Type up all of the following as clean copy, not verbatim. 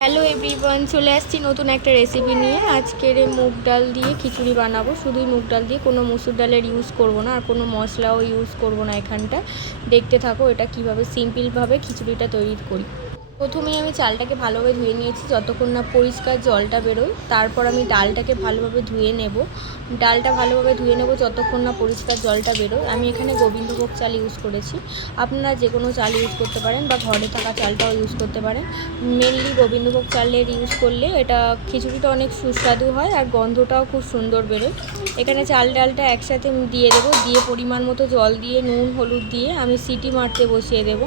Hello everyone, চলে আসছি নতুন একটা রেসিপি নিয়ে। আজকের মুগ ডাল দিয়ে খিচুড়ি বানাবো, শুধুই মুগ ডাল দিয়ে, কোনো মুসুর ডালের ইউজ করব না আর কোনো মশলাও ইউজ করব না এখানটা। দেখতে থাকো এটা কিভাবে সিম্পলভাবে খিচুড়িটা তৈরি করি। প্রথমেই আমি চালটাকে ভালোভাবে ধুয়ে নিয়েছি, যতক্ষণ না পরিষ্কার জলটা বেরোয়। তারপর আমি ডালটাকে ভালোভাবে ধুয়ে নেব। ডালটা ভালোভাবে ধুয়ে নেব যতক্ষণ না পরিষ্কার জলটা বেরোয়। আমি এখানে গোবিন্দভোগ চাল ইউজ করেছি, আপনারা যে কোনো চাল ইউজ করতে পারেন বা ঘরে থাকা চালটাও ইউজ করতে পারেন। মেনলি গোবিন্দভোগ চালের ইউজ করলে এটা খিচুড়িটা অনেক সুস্বাদু হয় আর গন্ধটাও খুব সুন্দর বেরোয়। এখানে চাল ডালটা একসাথে দিয়ে দেবো, দিয়ে পরিমাণ মতো জল দিয়ে নুন হলুদ দিয়ে আমি সিটি মারতে বসিয়ে দেব।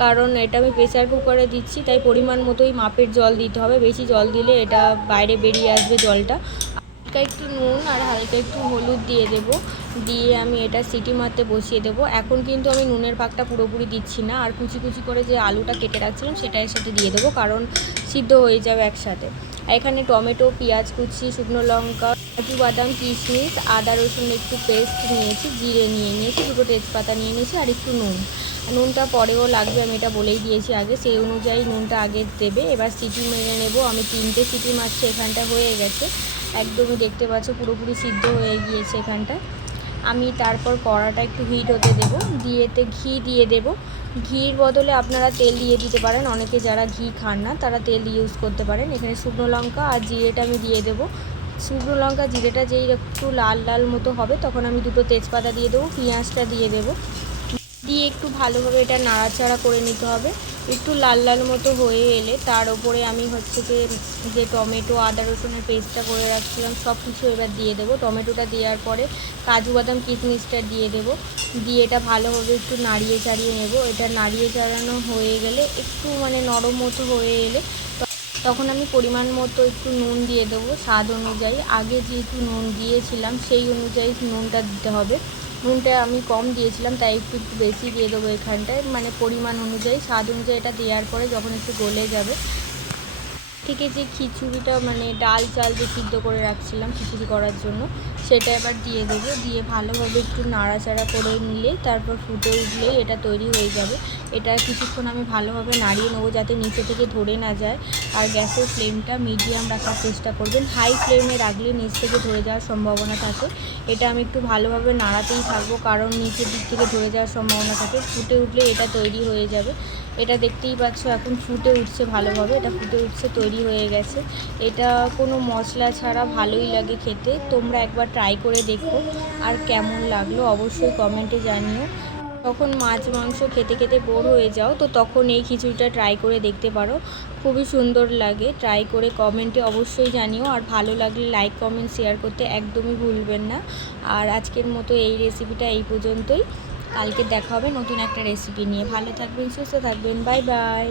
কারণ এটা আমি প্রেসার কুকারে দিচ্ছি, তাই পরিমাণ মতোই মাপের জল দিতে হবে। বেশি জল দিলে এটা বাইরে বেরিয়ে আসবে জলটা। হালকা একটু নুন আর হালকা একটু হলুদ দিয়ে দেব, দিয়ে আমি এটা সিটি মারতে বসিয়ে দেব। এখন কিন্তু আমি নুনের পাকটা পুরোপুরি দিচ্ছি না, আর কুচি কুচি করে যে আলুটা কেটে রাখছিলাম সেটা এর সাথে দিয়ে দেবো, কারণ সিদ্ধ হয়ে যাবে একসাথে। এখানে টমেটো, পেঁয়াজ কুচি, শুকনো লঙ্কা, কাজু বাদাম, কিশমিশ, আদা রসুন একটু পেস্ট নিয়েছি, জিরে নিয়ে নিয়েছি, দুটো তেজপাতা নিয়ে নিয়েছি আর একটু নুনটা পরেও লাগবে, আমি এটা বলেই দিয়েছি আগে, সেই অনুযায়ী নুনটা আগে দেবে। এবার সিটি মেরে নেব, আমি 3টে সিটি মারছি, এখানটা হয়ে গেছে একদমই, দেখতে পাচ্ছ পুরোপুরি সিদ্ধ হয়ে গিয়েছে এখানটা। আমি তারপর কড়াটা একটু হিট হতে দেবো, দিয়েতে ঘি দিয়ে দেব। ঘির বদলে আপনারা তেল দিয়ে দিতে পারেন, অনেকে যারা ঘি খান না তারা তেল ইউজ করতে পারেন। এখানে শুকনো লঙ্কা আর জিরেটা আমি দিয়ে দেবো। শুকনো লঙ্কা জিরেটা যেই একটু লাল লাল মতো হবে তখন আমি দুটো তেজপাতা দিয়ে দেবো, পেঁয়াজটা দিয়ে দেবো, দিয়ে একটু ভালোভাবে এটা নাড়াচাড়া করে নিতে হবে। একটু লাল লাল মতো হয়ে এলে তার ওপরে আমি যে টমেটো আদা রসুনের পেস্টটা করে রাখছিলাম সব কিছু এবার দিয়ে দেবো। টমেটোটা দেওয়ার পরে কাজু বাদাম কিশমিশটা দিয়ে দেবো, দিয়ে এটা ভালোভাবে একটু নাড়িয়ে চাড়িয়ে নেব। এটা নাড়িয়ে চাড়ানো হয়ে গেলে একটু নরম মতো হয়ে এলে তখন আমি পরিমাণ মতো একটু নুন দিয়ে দেবো, স্বাদ অনুযায়ী। আগে যেহেতু নুন দিয়েছিলাম সেই অনুযায়ী নুনটা দিতে হবে। নুনটা আমি কম দিয়েছিলাম তাই একটু বেশি দিয়ে দেবো এখানটায়, পরিমাণ অনুযায়ী স্বাদ অনুযায়ী। এটা দেওয়ার পরে যখন একটু গলে যাবে, থেকে যে খিচুড়িটা ডাল চাল যে সিদ্ধ করে রাখছিলাম খিচুড়ি করার জন্য সেটা এবার দিয়ে দেবো, দিয়ে ভালোভাবে একটু নাড়াচাড়া করে নিলে তারপর ফুটে উঠলেই এটা তৈরি হয়ে যাবে। এটা কিছুক্ষণ আমি ভালোভাবে নাড়িয়ে নেবো যাতে নিচে থেকে ধরে না যায়। আর গ্যাসের ফ্লেমটা মিডিয়াম রাখার চেষ্টা করবেন, হাই ফ্লেমে রাখলে নিচ থেকে ধরে যাওয়ার সম্ভাবনা থাকে। এটা আমি একটু ভালোভাবে নাড়াতেই থাকবো, কারণ নিচের দিক থেকে ধরে যাওয়ার সম্ভাবনা থাকে। ফুটে উঠলে এটা তৈরি হয়ে যাবে। এটা দেখতেই পাচ্ছ এখন ফুটে উঠছে ভালোভাবে, এটা ফুটে উঠছে, তৈরি হয়ে গেছে। এটা কোনো মশলা ছাড়া ভালোই লাগে খেতে, তোমরা একবার ট্রাই করে দেখো আর কেমন লাগলো অবশ্যই কমেন্টে জানিও। তখন মাছ মাংস খেতে খেতে বোর হয়ে যাও তো তখন এই খিচুড়িটা ট্রাই করে দেখতে পারো, খুবই সুন্দর লাগে। ট্রাই করে কমেন্টে অবশ্যই জানিও, আর ভালো লাগলে লাইক কমেন্ট শেয়ার করতে একদমই ভুলবেন না। আর আজকের মতো এই রেসিপিটা এই পর্যন্তই, কালকে দেখা হবে নতুন একটা রেসিপি নিয়ে। ভালো থাকবেন, সুস্থ থাকবেন, বাই বাই।